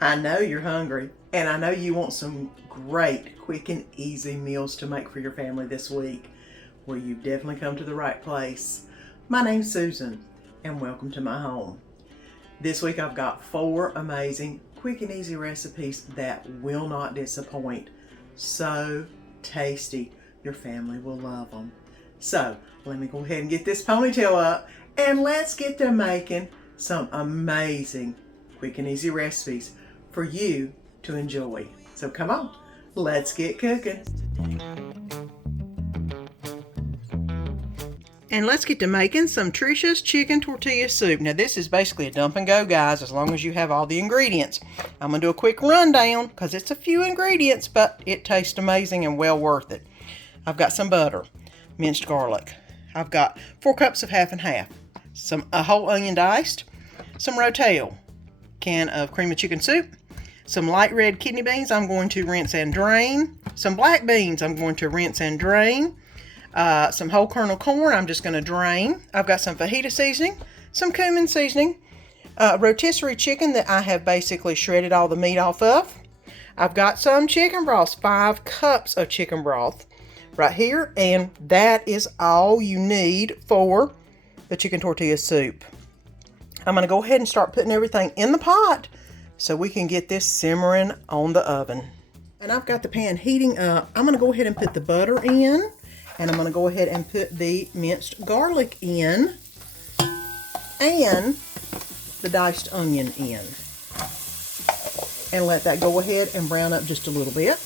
I know you're hungry, and I know you want some great, quick, and easy meals to make for your family this week. Well, you've definitely come to the right place. My name's Susan, and welcome to my home. This week I've got 4 amazing, quick and easy recipes that will not disappoint. So tasty, your family will love them. So let me go ahead and get this ponytail up, and let's get to making some amazing, quick and easy recipes for you to enjoy. So come on, let's get cooking. And let's get to making some Trisha's chicken tortilla soup. Now this is basically a dump and go, guys, as long as you have all the ingredients. I'm going to do a quick rundown because it's a few ingredients, but it tastes amazing and well worth it. I've got some butter, minced garlic. I've got 4 cups of half and half, a whole onion diced, some rotel, can of cream of chicken soup, some light red kidney beans I'm going to rinse and drain, some black beans I'm going to rinse and drain, some whole kernel corn I'm just going to drain. I've got some fajita seasoning, some cumin seasoning, rotisserie chicken that I have basically shredded all the meat off of. I've got some chicken broth, 5 cups of chicken broth right here, and that is all you need for the chicken tortilla soup. I'm going to go ahead and start putting everything in the pot so we can get this simmering on the oven. And I've got the pan heating up. I'm going to go ahead and put the butter in, and I'm going to go ahead and put the minced garlic in and the diced onion in, and let that go ahead and brown up just a little bit.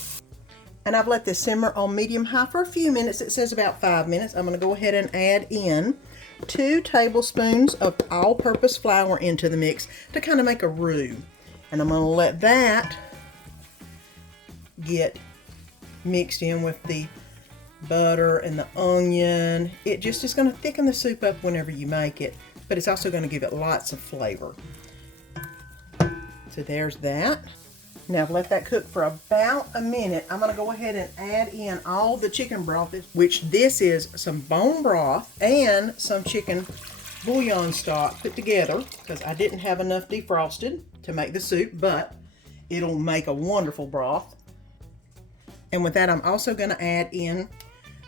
And I've let this simmer on medium-high for a few minutes. It says about 5 minutes. I'm going to go ahead and add in 2 tablespoons of all-purpose flour into the mix to kind of make a roux. And I'm going to let that get mixed in with the butter and the onion. It just is going to thicken the soup up whenever you make it, but it's also going to give it lots of flavor. So there's that. Now I've let that cook for about a minute. I'm going to go ahead and add in all the chicken broth, which this is some bone broth and some chicken bouillon stock put together, because I didn't have enough defrosted to make the soup, but it'll make a wonderful broth. And with that, I'm also going to add in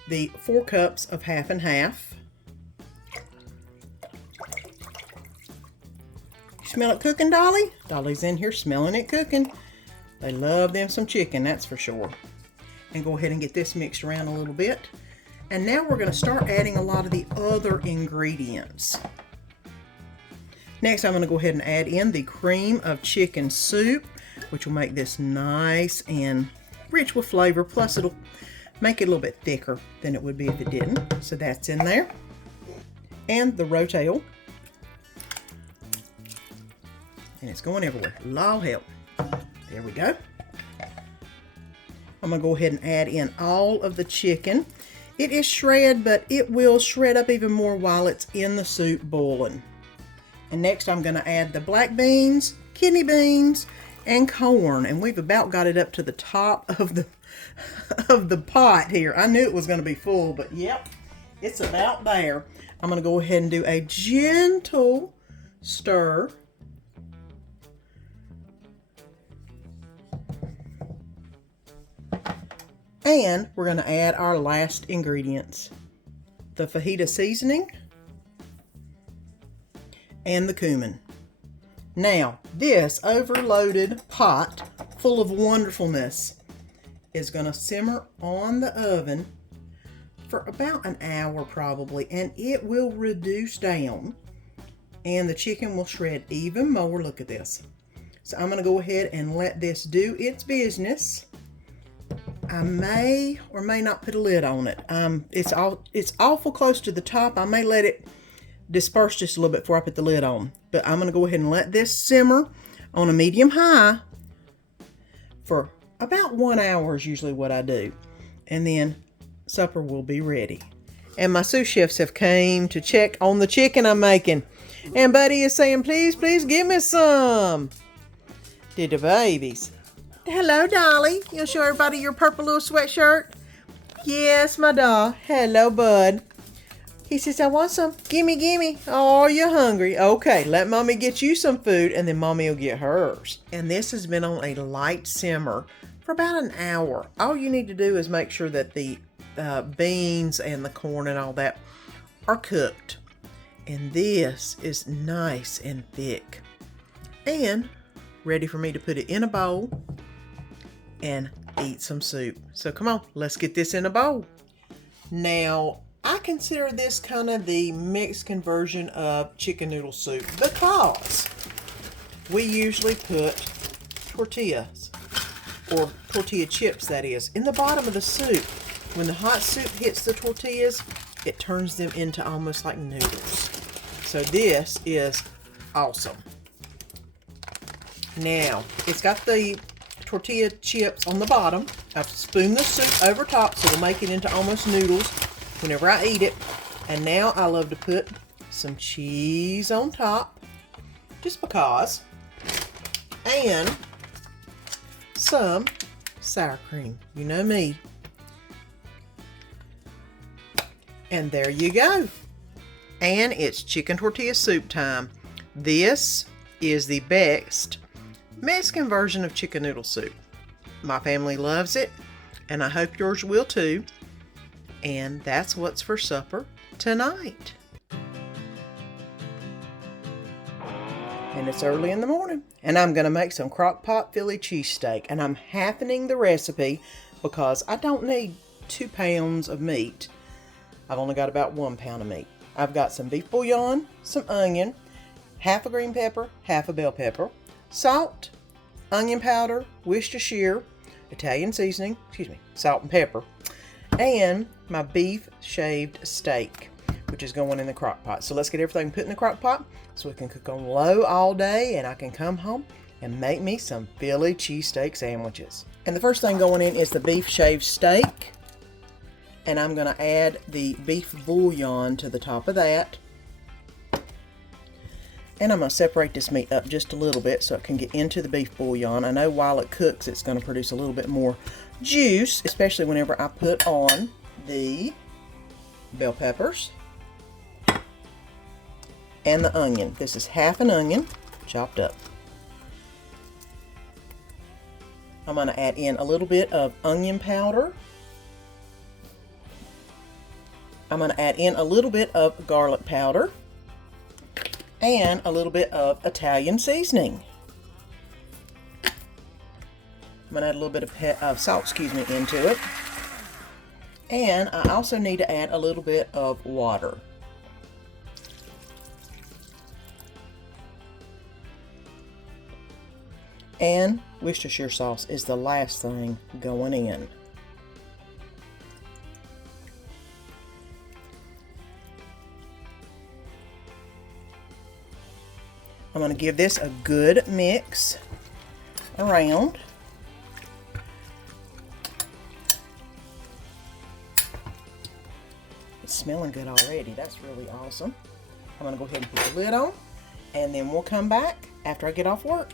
the 4 cups of half and half. You smell it cooking, Dolly? Dolly's in here smelling it cooking. They love them some chicken, that's for sure. And go ahead and get this mixed around a little bit. And now we're going to start adding a lot of the other ingredients. Next, I'm going to go ahead and add in the cream of chicken soup, which will make this nice and rich with flavor. Plus, it'll make it a little bit thicker than it would be if it didn't. So that's in there. And the rotel. And it's going everywhere. Lord help. There we go. I'm going to go ahead and add in all of the chicken. It is shred, but it will shred up even more while it's in the soup boiling. And next I'm going to add the black beans, kidney beans, and corn. And we've about got it up to the top of the pot here. I knew it was going to be full, but yep, it's about there. I'm going to go ahead and do a gentle stir. And we're going to add our last ingredients, the fajita seasoning and the cumin. Now, this overloaded pot full of wonderfulness is going to simmer on the oven for about an hour probably, and it will reduce down and the chicken will shred even more. Look at this. So I'm going to go ahead and let this do its business. I may or may not put a lid on it. It's awful close to the top. I may let it disperse just a little bit before I put the lid on. But I'm going to go ahead and let this simmer on a medium-high for about 1 hour is usually what I do. And then supper will be ready. And my sous chefs have came to check on the chicken I'm making. And Buddy is saying, please, please give me some. Did the babies. Hello, Dolly. You'll show everybody your purple little sweatshirt? Yes, my doll. Hello, bud. He says, I want some. Gimme, gimme. Oh, you're hungry. Okay, let Mommy get you some food, and then Mommy will get hers. And this has been on a light simmer for about an hour. All you need to do is make sure that the beans and the corn and all that are cooked. And this is nice and thick. And ready for me to put it in a bowl and eat some soup. So come on, let's get this in a bowl. Now, I consider this kind of the Mexican version of chicken noodle soup because we usually put tortillas, or tortilla chips that is, in the bottom of the soup. When the hot soup hits the tortillas, it turns them into almost like noodles. So this is awesome. Now, it's got the tortilla chips on the bottom. I've spooned the soup over top so it'll make it into almost noodles whenever I eat it. And now I love to put some cheese on top, just because, and some sour cream. You know me. And there you go. And it's chicken tortilla soup time. This is the best Mexican version of chicken noodle soup. My family loves it, and I hope yours will too. And that's what's for supper tonight. And it's early in the morning, and I'm going to make some crockpot Philly cheesesteak. And I'm halvening the recipe because I don't need 2 pounds of meat. I've only got about 1 pound of meat. I've got some beef bouillon, some onion, half a green pepper, half a bell pepper, salt, onion powder, Worcestershire, Italian seasoning, salt and pepper, and my beef shaved steak, which is going in the crock pot. So let's get everything put in the crock pot so we can cook on low all day, and I can come home and make me some Philly cheesesteak sandwiches. And the first thing going in is the beef shaved steak, and I'm going to add the beef bouillon to the top of that. And I'm going to separate this meat up just a little bit so it can get into the beef bouillon. I know while it cooks, it's going to produce a little bit more juice, especially whenever I put on the bell peppers and the onion. This is half an onion chopped up. I'm going to add in a little bit of onion powder. I'm going to add in a little bit of garlic powder and a little bit of Italian seasoning. I'm going to add a little bit of salt, into it. And I also need to add a little bit of water. And Worcestershire sauce is the last thing going in. I'm going to give this a good mix around. It's smelling good already. That's really awesome. I'm going to go ahead and put the lid on, and then we'll come back after I get off work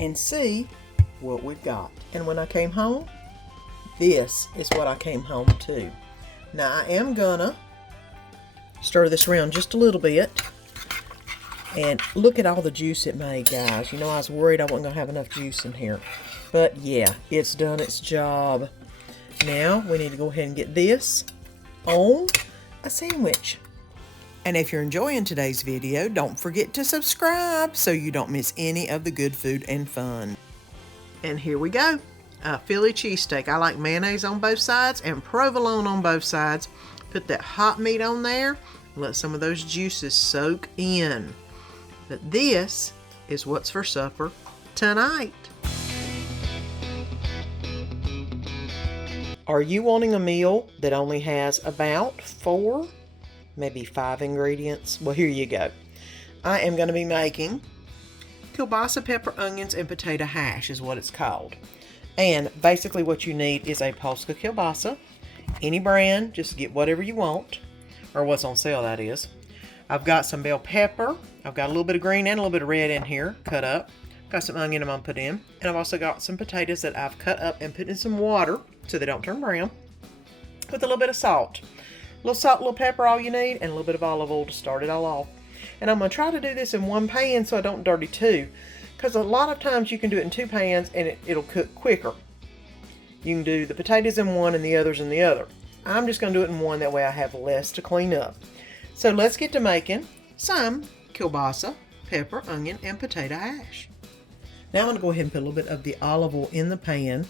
and see what we've got. And when I came home, this is what I came home to. Now I am going to stir this around just a little bit. And look at all the juice it made, guys. You know, I was worried I wasn't going to have enough juice in here. But yeah, it's done its job. Now, we need to go ahead and get this on a sandwich. And if you're enjoying today's video, don't forget to subscribe so you don't miss any of the good food and fun. And here we go. Philly cheesesteak. I like mayonnaise on both sides and provolone on both sides. Put that hot meat on there. Let some of those juices soak in. But this is what's for supper tonight. Are you wanting a meal that only has about 4, maybe 5 ingredients? Well, here you go. I am going to be making kielbasa, pepper, onions, and potato hash is what it's called. And basically what you need is a Polska kielbasa. Any brand, just get whatever you want, or what's on sale, that is. I've got some bell pepper. I've got a little bit of green and a little bit of red in here, cut up. Got some onion I'm going to put in. And I've also got some potatoes that I've cut up and put in some water so they don't turn brown, with a little bit of salt. A little salt, a little pepper, all you need, and a little bit of olive oil to start it all off. And I'm going to try to do this in one pan so I don't dirty two. Because a lot of times you can do it in two pans and it'll cook quicker. You can do the potatoes in one and the others in the other. I'm just going to do it in one, that way I have less to clean up. So let's get to making some kielbasa, pepper, onion, and potato hash. Now I'm going to go ahead and put a little bit of the olive oil in the pan.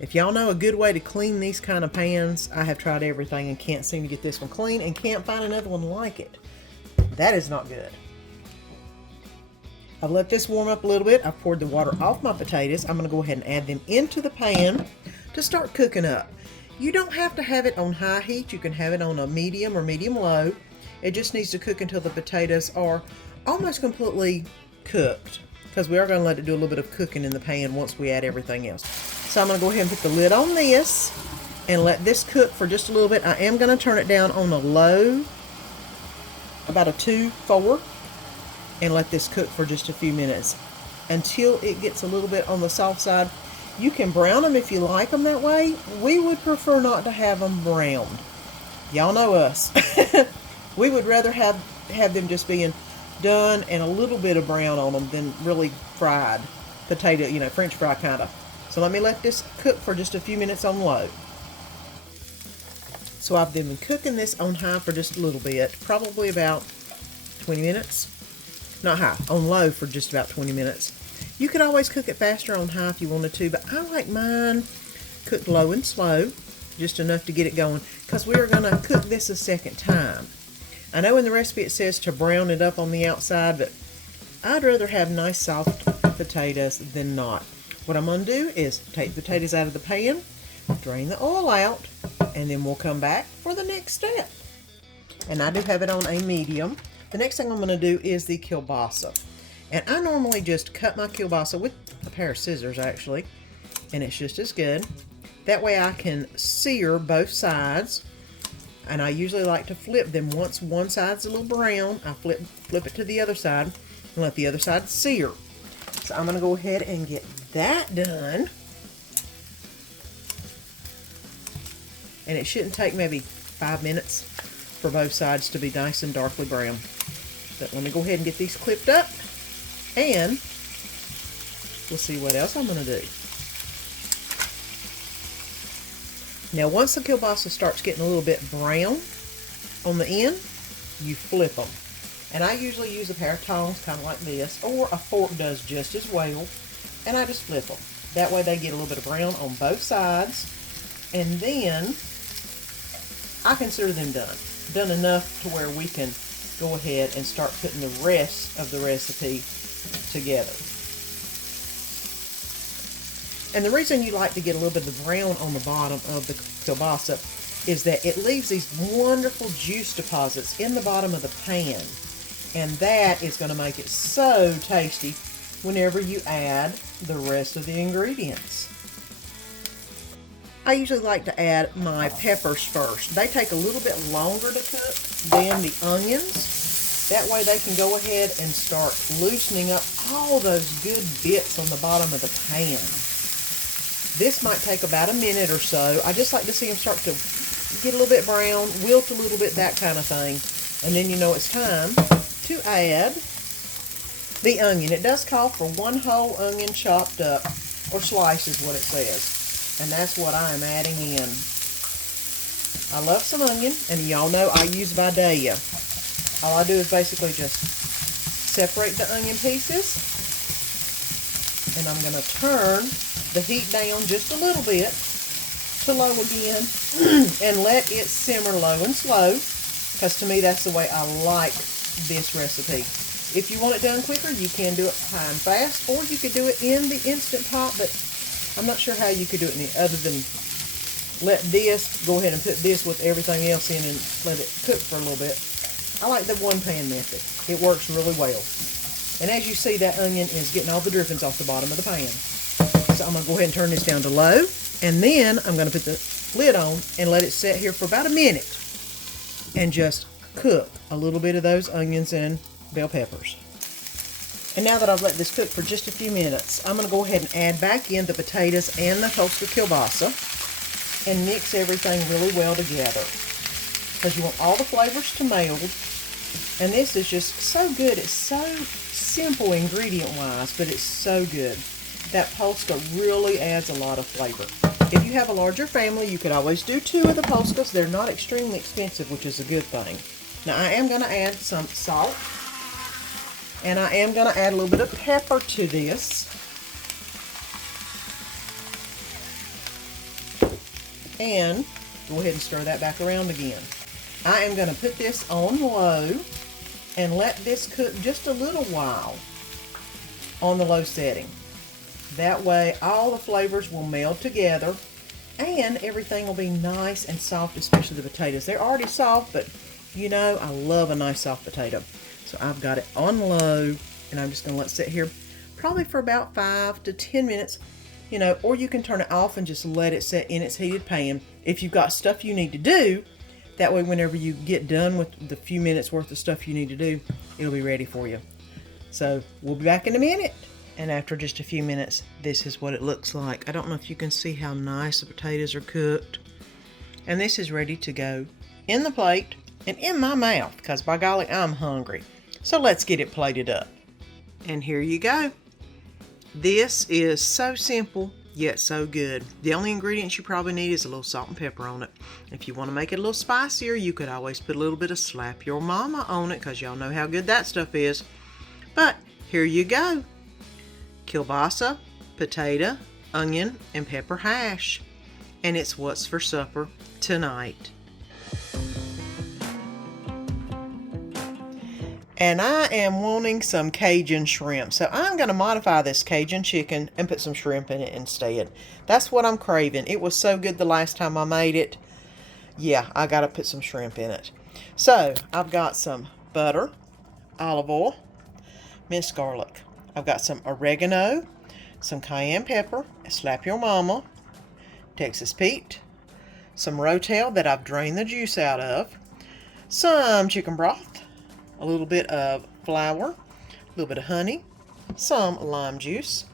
If y'all know a good way to clean these kind of pans, I have tried everything and can't seem to get this one clean and can't find another one like it. That is not good. I've let this warm up a little bit. I've poured the water off my potatoes. I'm going to go ahead and add them into the pan to start cooking up. You don't have to have it on high heat. You can have it on a medium or medium low. It just needs to cook until the potatoes are almost completely cooked, because we are going to let it do a little bit of cooking in the pan once we add everything else. So I'm going to go ahead and put the lid on this and let this cook for just a little bit. I am going to turn it down on a low, about a 2-4, and let this cook for just a few minutes until it gets a little bit on the soft side. You can brown them if you like them that way. We would prefer not to have them browned. Y'all know us. We would rather have them just being done and a little bit of brown on them than really fried potato, you know, French fry kind of. So let me let this cook for just a few minutes on low. So I've been cooking this on high for just a little bit, probably about 20 minutes. Not high, on low for just about 20 minutes. You could always cook it faster on high if you wanted to, but I like mine cooked low and slow, just enough to get it going, because we're going to cook this a second time. I know in the recipe it says to brown it up on the outside, but I'd rather have nice soft potatoes than not. What I'm going to do is take the potatoes out of the pan, drain the oil out, and then we'll come back for the next step. And I do have it on a medium. The next thing I'm going to do is the kielbasa. And I normally just cut my kielbasa with a pair of scissors, actually, and it's just as good. That way I can sear both sides. And I usually like to flip them. Once one side's a little brown, I flip it to the other side and let the other side sear. So I'm going to go ahead and get that done. And it shouldn't take maybe 5 minutes for both sides to be nice and darkly brown. But let me go ahead and get these clipped up, and we'll see what else I'm going to do. Now once the kielbasa starts getting a little bit brown on the end, you flip them. And I usually use a pair of tongs, kind of like this, or a fork does just as well. And I just flip them. That way they get a little bit of brown on both sides. And then I consider them done. Done enough to where we can go ahead and start putting the rest of the recipe together. And the reason you like to get a little bit of brown on the bottom of the kielbasa is that it leaves these wonderful juice deposits in the bottom of the pan. And that is going to make it so tasty whenever you add the rest of the ingredients. I usually like to add my peppers first. They take a little bit longer to cook than the onions. That way they can go ahead and start loosening up all those good bits on the bottom of the pan. This might take about a minute or so. I just like to see them start to get a little bit brown, wilt a little bit, that kind of thing. And then you know it's time to add the onion. It does call for one whole onion chopped up, or sliced is what it says. And that's what I am adding in. I love some onion, and y'all know I use Vidalia. All I do is basically just separate the onion pieces, and I'm going to turn the heat down just a little bit to low again, and let it simmer low and slow, because to me that's the way I like this recipe. If you want it done quicker, you can do it high and fast, or you could do it in the Instant Pot, but I'm not sure how you could do it other than let this, go ahead and put this with everything else in and let it cook for a little bit. I like the one pan method. It works really well. And as you see, that onion is getting all the drippings off the bottom of the pan. So I'm going to go ahead and turn this down to low, and then I'm going to put the lid on and let it sit here for about a minute and just cook a little bit of those onions and bell peppers. And now that I've let this cook for just a few minutes, I'm going to go ahead and add back in the potatoes and the Polska kielbasa and mix everything really well together. because you want all the flavors to meld. And this is just so good. It's so simple ingredient-wise, but it's so good. That Polska really adds a lot of flavor. If you have a larger family, you could always do 2 of the Polskas. They're not extremely expensive, which is a good thing. Now, I am going to add some salt. And I am going to add a little bit of pepper to this. And go ahead and stir that back around again. I am going to put this on low and let this cook just a little while on the low setting. That way all the flavors will meld together and everything will be nice and soft, especially the potatoes. They're already soft, but you know, I love a nice soft potato. So I've got it on low and I'm just going to let it sit here probably for about 5 to 10 minutes. You know, or you can turn it off and just let it sit in its heated pan. If you've got stuff you need to do, that way whenever you get done with the few minutes worth of stuff you need to do, it'll be ready for you. So we'll be back in a minute. And after just a few minutes, this is what it looks like. I don't know if you can see how nice the potatoes are cooked. And this is ready to go in the plate and in my mouth, because by golly, I'm hungry. So let's get it plated up. And here you go. This is so simple, yet so good. The only ingredients you probably need is a little salt and pepper on it. If you want to make it a little spicier, you could always put a little bit of Slap Your Mama on it, because y'all know how good that stuff is. But here you go. Kielbasa, potato, onion, and pepper hash. And it's what's for supper tonight. And I am wanting some Cajun shrimp. So I'm going to modify this Cajun chicken and put some shrimp in it instead. That's what I'm craving. It was so good the last time I made it. Yeah, I got to put some shrimp in it. So I've got some butter, olive oil, minced garlic. I've got some oregano, some cayenne pepper, Slap Your Mama, Texas Pete, some rotel that I've drained the juice out of, some chicken broth, a little bit of flour, a little bit of honey, some lime juice,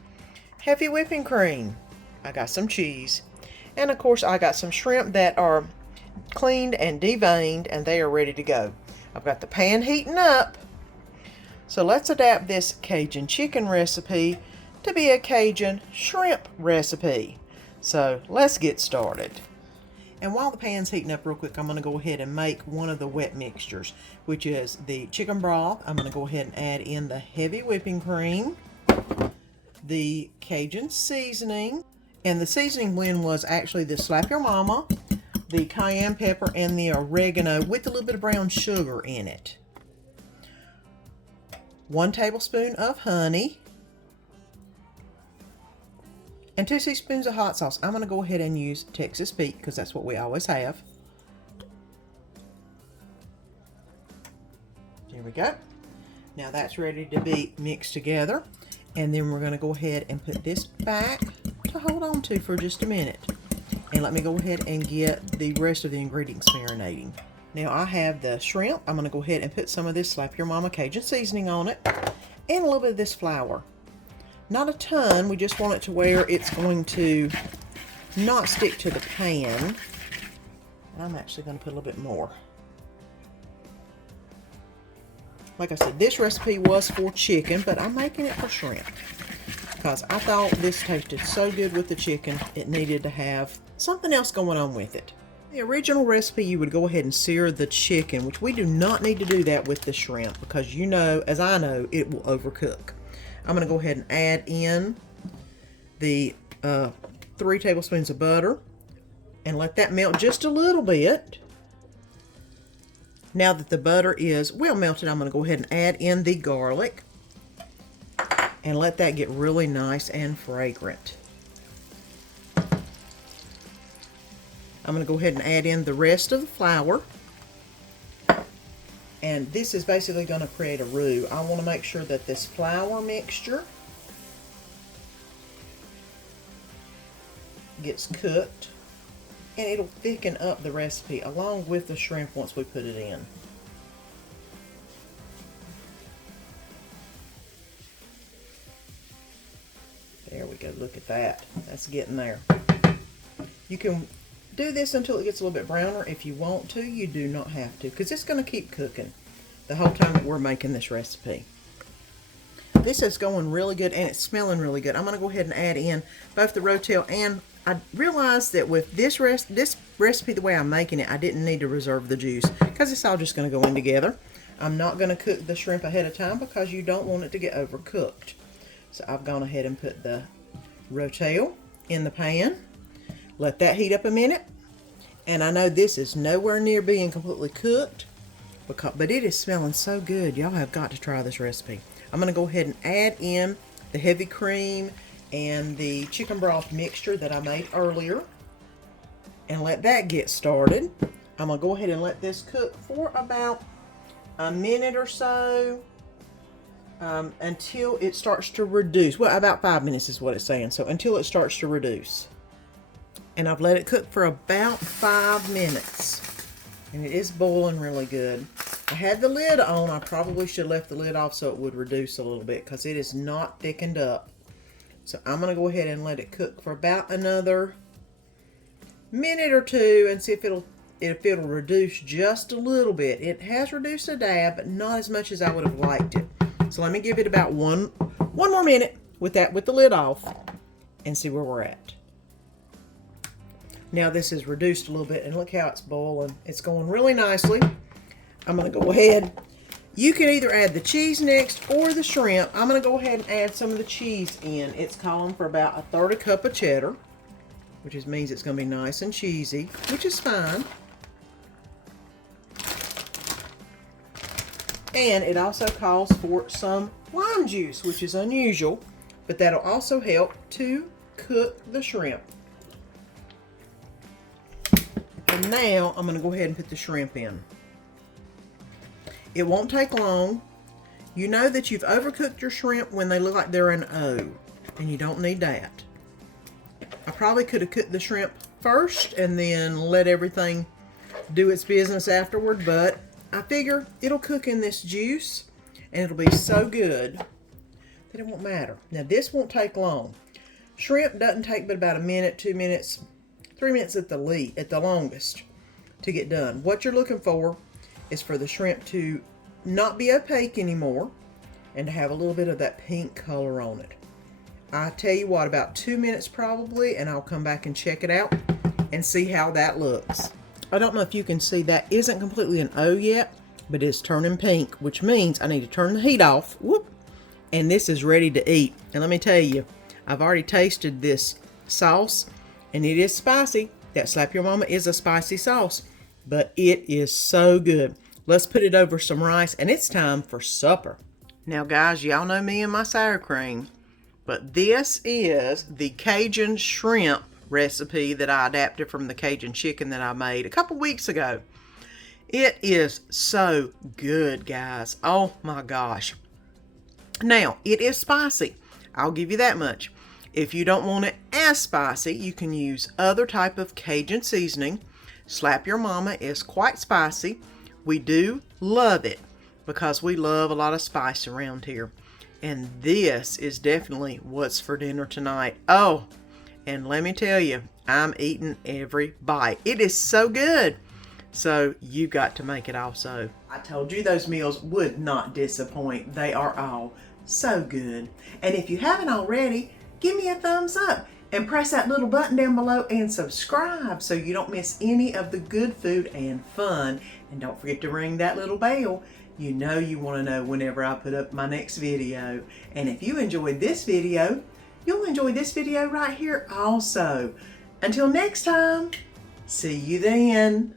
heavy whipping cream. I got some cheese. And of course I got some shrimp that are cleaned and deveined and they are ready to go. I've got the pan heating up. So let's adapt this Cajun chicken recipe to be a Cajun shrimp recipe. So let's get started. And while the pan's heating up real quick, I'm going to go ahead and make one of the wet mixtures, which is the chicken broth. I'm going to go ahead and add in the heavy whipping cream, the Cajun seasoning, and the seasoning blend was actually the Slap Your Mama, the cayenne pepper, and the oregano with a little bit of brown sugar in it. 1 tablespoon of honey, and 2 teaspoons of hot sauce. I'm going to go ahead and use Texas Pete because that's what we always have. Here we go. Now that's ready to be mixed together. And then we're going to go ahead and put this back to hold on to for just a minute. And let me go ahead and get the rest of the ingredients marinating. Now I have the shrimp. I'm going to go ahead and put some of this Slap Your Mama Cajun seasoning on it. And a little bit of this flour. Not a ton, we just want it to where it's going to not stick to the pan. And I'm actually going to put a little bit more. Like I said, this recipe was for chicken, but I'm making it for shrimp. Because I thought this tasted so good with the chicken, it needed to have something else going on with it. The original recipe, you would go ahead and sear the chicken, which we do not need to do that with the shrimp, because you know, as I know, it will overcook. I'm going to go ahead and add in the 3 tablespoons of butter and let that melt just a little bit. Now that the butter is well melted, I'm going to go ahead and add in the garlic and let that get really nice and fragrant. I'm going to go ahead and add in the rest of the flour. And this is basically going to create a roux. I want to make sure that this flour mixture gets cooked. And it'll thicken up the recipe along with the shrimp once we put it in. There we go. Look at that. That's getting there. You can do this until it gets a little bit browner. If you want to, you do not have to, because it's going to keep cooking the whole time that we're making this recipe. This is going really good, and it's smelling really good. I'm going to go ahead and add in both the rotel, and I realized that with this recipe, the way I'm making it, I didn't need to reserve the juice, because it's all just going to go in together. I'm not going to cook the shrimp ahead of time because you don't want it to get overcooked. So I've gone ahead and put the rotel in the pan. Let that heat up a minute. And I know this is nowhere near being completely cooked, but it is smelling so good. Y'all have got to try this recipe. I'm going to go ahead and add in the heavy cream and the chicken broth mixture that I made earlier, and let that get started. I'm going to go ahead and let this cook for about a minute or so, until it starts to reduce. Well, about 5 minutes is what it's saying. So until it starts to reduce. And I've let it cook for about 5 minutes. And it is boiling really good. I had the lid on. I probably should have left the lid off so it would reduce a little bit, because it is not thickened up. So I'm going to go ahead and let it cook for about another minute or two and see if it'll reduce just a little bit. It has reduced a dab, but not as much as I would have liked it. So let me give it about one more minute with the lid off and see where we're at. Now this is reduced a little bit, and look how it's boiling. It's going really nicely. I'm going to go ahead. You can either add the cheese next or the shrimp. I'm going to go ahead and add some of the cheese in. It's calling for about 1/3 cup of cheddar, which means it's going to be nice and cheesy, which is fine. And it also calls for some lime juice, which is unusual, but that'll also help to cook the shrimp. And now I'm going to go ahead and put the shrimp in. It won't take long. You know that you've overcooked your shrimp when they look like they're an O, and you don't need that. I probably could have cooked the shrimp first and then let everything do its business afterward, but I figure it'll cook in this juice and it'll be so good that it won't matter. Now this won't take long. Shrimp doesn't take but about a minute, 2 minutes, 3 minutes at the longest to get done. What you're looking for is for the shrimp to not be opaque anymore and to have a little bit of that pink color on it. I tell you what, about 2 minutes probably, and I'll come back and check it out and see how that looks. I don't know if you can see, that isn't completely an O yet, but it's turning pink, which means I need to turn the heat off. Whoop! And this is ready to eat. And let me tell you, I've already tasted this sauce, and it is spicy. That Slap Your Mama is a spicy sauce, but it is so good. Let's put it over some rice, and it's time for supper. Now guys, y'all know me and my sour cream, but this is the Cajun Shrimp recipe that I adapted from the Cajun chicken that I made a couple weeks ago. It is so good, guys. Oh my gosh. Now, it is spicy. I'll give you that much. If you don't want it as spicy, you can use other type of Cajun seasoning. Slap Your Mama is quite spicy. We do love it because we love a lot of spice around here. And this is definitely what's for dinner tonight. Oh, and let me tell you, I'm eating every bite. It is so good. So you got to make it also. I told you those meals would not disappoint. They are all so good. And if you haven't already, give me a thumbs up and press that little button down below and subscribe so you don't miss any of the good food and fun. And don't forget to ring that little bell. You know you want to know whenever I put up my next video. And if you enjoyed this video, you'll enjoy this video right here also. Until next time, see you then.